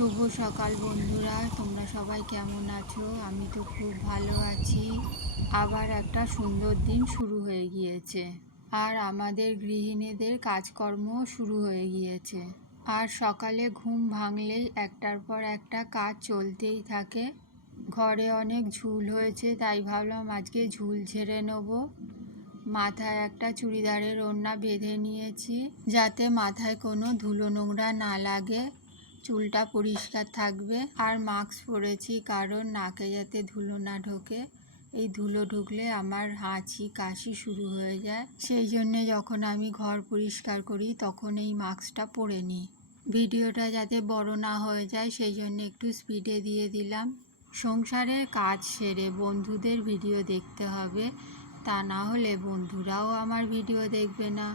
শুভ সকাল বন্ধুরা, তোমরা সবাই কেমন আছো? আমি তো খুব ভালো আছি। আবার একটা সুন্দর দিন শুরু হয়ে গিয়েছে। আর আমাদের গৃহিণীদের কাজকর্ম শুরু হয়ে গিয়েছে। আর সকালে ঘুম ভাঙলেই একটার পর একটা কাজ চলতেই থাকে। ঘরে অনেক ঝুল হয়েছে, তাই ভাবলাম আজকে ঝুল ঝেড়ে নেব। মাথায় একটা চুড়িদারের ওড়না বেঁধে নিয়েছি, যাতে মাথায় কোনো ধুলো নোংরা না লাগে। চুলটা পরিষ্কার থাকবে। আর মাস্ক পরেছি, কারণ নাকে যাতে ধুলো না ঢোকে। এই ধুলো ঢুকলে আমার হাঁচি, কাশি শুরু হয়ে যায়। সেই জন্যে যখন আমি ঘর পরিষ্কার করি, তখন এই মাস্কটা পরে নিই। ভিডিওটা যাতে বড় না হয়ে যায়, সেই জন্য একটু স্পিডে দিয়ে দিলাম। সংসারের কাজ সেরে বন্ধুদের ভিডিও দেখতে হবে। তা না হলে বন্ধুরাও আমার ভিডিও দেখবে না।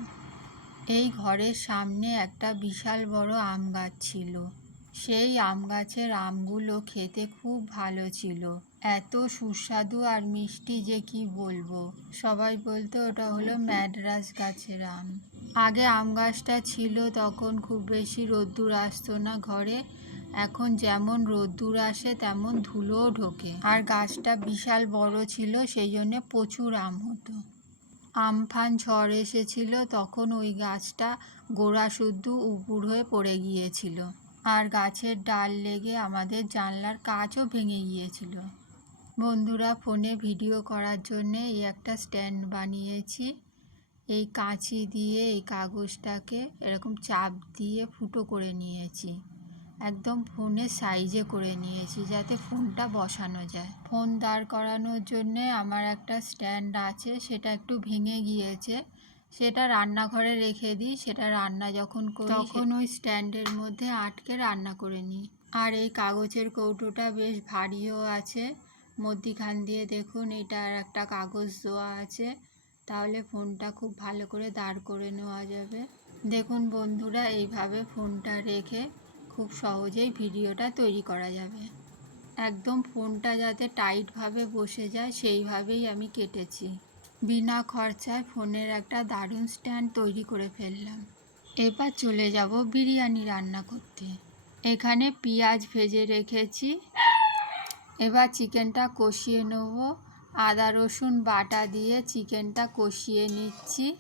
এই ঘরের সামনে একটা বিশাল বড় আম গাছ ছিল। সেই আম গাছের আমগুলো খেতে খুব ভালো ছিল। এত সুস্বাদু আর মিষ্টি যে কি বলব? সবাই বলতো ওটা হলো ম্যাড্রাস গাছের আম। আগে আম গাছটা ছিল, তখন খুব বেশি রোদ্দুর আসতো না ঘরে। এখন যেমন রোদ্দুর আসে, তেমন ধুলোও ঢোকে। আর গাছটা বিশাল বড় ছিল, সেই জন্যে প্রচুর আম হতো। আমফান ঝড় এসেছিল তখন ওই গাছটা গোড়া শুদ্ধ উপুর হয়ে পড়ে গিয়েছিল আর গাছের ডাল লেগে আমাদের জানলার কাচও ভেঙে গিয়েছিল। বন্ধুরা, ফোনে ভিডিও করার জন্যে এই একটা স্ট্যান্ড বানিয়েছি। এই কাঁচি দিয়ে এই কাগজটাকে এরকম চাপ দিয়ে ফুটো করে নিয়েছি। একদম ফোনের সাইজে করে নিয়েছি যাতে ফোনটা বসানো যায়। ফোন দাঁড় করানোর জন্যে আমার একটা স্ট্যান্ড আছে সেটা একটু ভেঙে গিয়েছে। সেটা রান্নাঘরে রেখে দিই সেটা রান্না যখন করি তখন ওই স্ট্যান্ডের মধ্যে আটকে রান্না করে নিই। আর এই কাগজের কৌটোটা বেশ ভারীও আছে। মধ্যিখান দিয়ে দেখুন এটার একটা কাগজ দেওয়া আছে। তাহলে ফোনটা খুব ভালো করে দাঁড় করে নেওয়া যাবে। দেখুন বন্ধুরা এইভাবে ফোনটা রেখে খুব সহজেই ভিডিওটা তৈরি করা যাবে। একদম ফোনটা যাতে টাইটভাবে বসে যায়, সেইভাবেই আমি কেটেছি। বিনা খরচায় ফোনের একটা দারুণ স্ট্যান্ড তৈরি করে ফেললাম। এবার চলে যাব বিরিয়ানি রান্না করতে। এখানে পেঁয়াজ ভেজে রেখেছি। এবার চিকেনটা কষিয়ে নেব। আদা, রসুন, বাটা দিয়ে চিকেনটা কষিয়ে নিচ্ছি।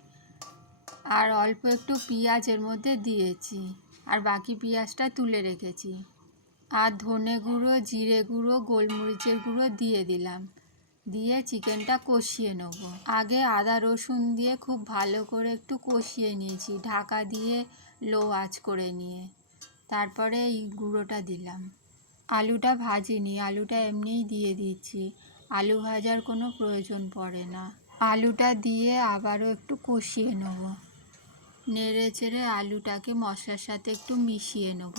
আর অল্প একটু পেঁয়াজ এর মধ্যে দিয়েছি। আর বাকি পেঁয়াজটা তুলে রেখেছি। আর ধনে গুঁড়ো, জিরে গুঁড়ো, গোলমরিচের গুঁড়ো দিয়ে দিলাম। দিয়ে চিকেনটা কষিয়ে নেব। আগে আদা রসুন দিয়ে খুব ভালো করে একটু কষিয়ে নিয়েছি, ঢাকা দিয়ে লো আঁচ করে নিয়ে। তারপরে এই গুঁড়োটা দিলাম। আলুটা ভাজিনি, আলুটা এমনিই দিয়ে দিচ্ছি। আলু ভাজার কোনো প্রয়োজন পড়ে না। আলুটা দিয়ে আবারও একটু কষিয়ে নেব। নেড়ে চেড়ে আলুটাকে মশলার সাথে একটু মিশিয়ে নেব।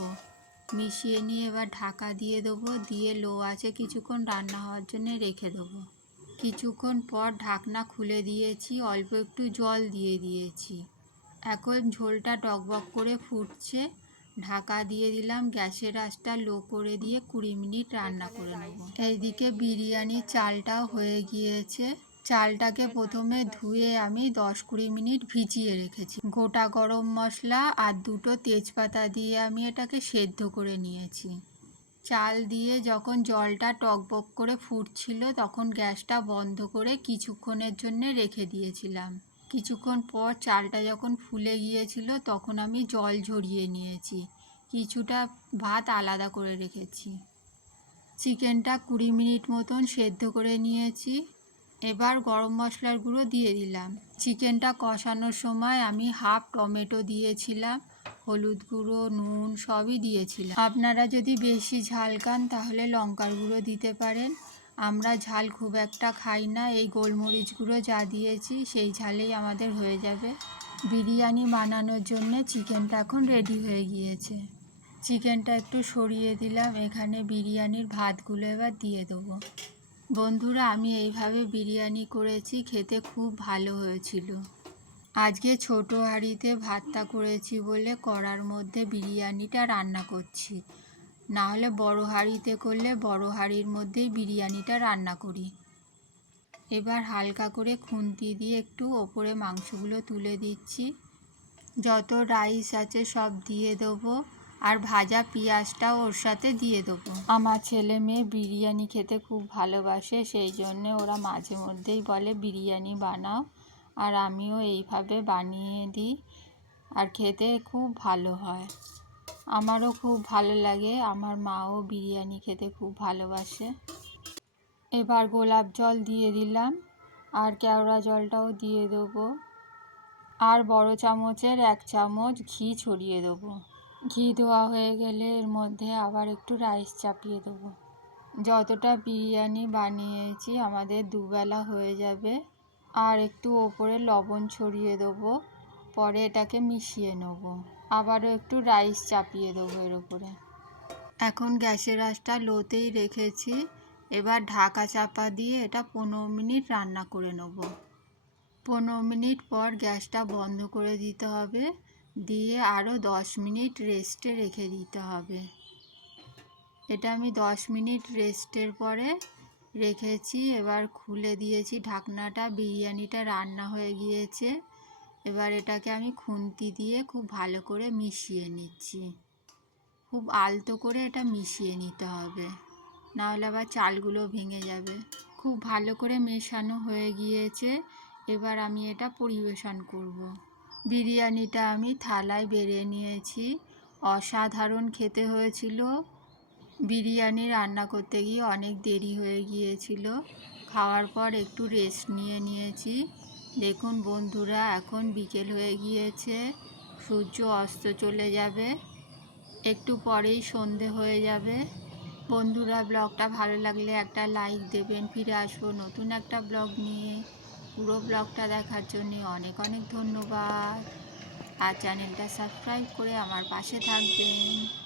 মিশিয়ে নিয়ে এবার ঢাকা দিয়ে দেবো। দিয়ে লো আছে কিছুক্ষণ রান্না হওয়ার জন্য রেখে দেবো। কিছুক্ষণ পর ঢাকনা খুলে দিয়েছি, অল্প একটু জল দিয়ে দিয়েছি। এখন ঝোলটা টকবক করে ফুটছে। ঢাকা দিয়ে দিলাম, গ্যাসের আঁচটা লো করে দিয়ে কুড়ি মিনিট রান্না করে নেব। এইদিকে বিরিয়ানির চালটাও হয়ে গিয়েছে। চালটাকে প্রথমে ধুয়ে আমি দশ কুড়ি মিনিট ভিজিয়ে রেখেছি। গোটা গরম মশলা আর দুটো তেজপাতা দিয়ে আমি এটাকে সেদ্ধ করে নিয়েছি। চাল দিয়ে যখন জলটা টকবক করে ফুটছিল, তখন গ্যাসটা বন্ধ করে কিছুক্ষণের জন্য রেখে দিয়েছিলাম। কিছুক্ষণ পর চালটা যখন ফুলে গিয়েছিল, তখন আমি জল ঝরিয়ে নিয়েছি। কিছুটা ভাত আলাদা করে রেখেছি। চিকেনটা কুড়ি মিনিট মতন সেদ্ধ করে নিয়েছি। এবার গরম মশলার গুঁড়ো দিয়ে দিলাম। চিকেনটা কষানোর সময় আমি হাফ টমেটো দিয়েছিলাম, হলুদ গুঁড়ো, নুন সবই দিয়েছিলাম। আপনারা যদি বেশি ঝাল খান তাহলে লঙ্কার গুঁড়ো দিতে পারেন। আমরা ঝাল খুব একটা খাই না, এই গোলমরিচ গুঁড়ো যা দিয়েছি সেই ঝালেই আমাদের হয়ে যাবে। বিরিয়ানি বানানোর জন্য চিকেনটা এখন রেডি হয়ে গিয়েছে। চিকেনটা একটু সরিয়ে দিলাম, এখানে বিরিয়ানির ভাতগুলো এবার দিয়ে দেবো। বন্ধুরা, আমি এইভাবে বিরিয়ানি করেছি, খেতে খুব ভালো হয়েছিল। আজকে ছোট হাঁড়িতে ভাতটা করেছি বলে কড়ার মধ্যে বিরিয়ানিটা রান্না করছি। না হলে বড় হাঁড়িতে করলে বড় হাঁড়ির মধ্যেই বিরিয়ানিটা রান্না করি। এবার হালকা করে খুন্তি দিয়ে একটু ওপরে মাংসগুলো তুলে দিচ্ছি। যত রাইস আছে সব দিয়ে দেবো। আর ভাজা পেঁয়াজটাও ওর সাথে দিয়ে দেবো। আমার ছেলে মেয়ে বিরিয়ানি খেতে খুব ভালোবাসে, সেই জন্যে ওরা মাঝে মধ্যেই বলে, বিরিয়ানি বানাও। আর আমিও এইভাবে বানিয়ে দিই, আর খেতে খুব ভালো হয়। আমারও খুব ভালো লাগে, আমার মাও বিরিয়ানি খেতে খুব ভালোবাসে। এবার গোলাপ জল দিয়ে দিলাম, আর কেওড়া জলটাও দিয়ে দেবো। আর বড় চামচের এক চামচ ঘি ছড়িয়ে দেবো। ঘি দেওয়া হয়ে গেলে এর মধ্যে আবার একটু রাইস চাপিয়ে দেবো। যতটা বিরিয়ানি বানিয়েছি আমাদের দুবেলা হয়ে যাবে। আর একটু ওপরে লবণ ছড়িয়ে দেবো, পরে এটাকে মিশিয়ে নেব। আবারও একটু রাইস চাপিয়ে দেবো এর উপরে এখন গ্যাসের আঁচটা লোতেই রেখেছি। এবার ঢাকা চাপা দিয়ে এটা পনেরো মিনিট রান্না করে নেব। পনেরো মিনিট পর গ্যাসটা বন্ধ করে দিতে হবে। দিয়ে আরও দশ মিনিট রেস্টে রেখে দিতে হবে। এটা আমি দশ মিনিট রেস্টের পরে রেখেছি। এবার খুলে দিয়েছি ঢাকনাটা। বিরিয়ানিটা রান্না হয়ে গিয়েছে। এবার এটাকে আমি খুন্তি দিয়ে খুব ভালো করে মিশিয়ে নিচ্ছি। খুব আলতো করে এটা মিশিয়ে নিতে হবে। নাহলে আবার চালগুলো ভেঙে যাবে। খুব ভালো করে মেশানো হয়ে গিয়েছে। এবার আমি এটা পরিবেশন করব। বিরিয়ানিটা আমি থালায় বেড়ে নিয়েছি। অসাধারণ খেতে হয়েছিল। বিরিয়ানি রান্না করতে গিয়ে অনেক দেরি হয়ে গিয়েছিল। খাওয়ার পর একটু রেস্ট নিয়ে নিয়েছি। দেখুন বন্ধুরা, এখন বিকেল হয়ে গিয়েছে। সূর্য অস্ত চলে যাবে। একটু পরেই সন্ধে হয়ে যাবে। বন্ধুরা, ব্লগটা ভালো লাগলে একটা লাইক দেবেন। ফিরে আসব নতুন একটা ব্লগ নিয়ে। পুরো ব্লগটা দেখার জন্যে অনেক অনেক ধন্যবাদ। আর চ্যানেলটা সাবস্ক্রাইব করে আমার পাশে থাকবেন।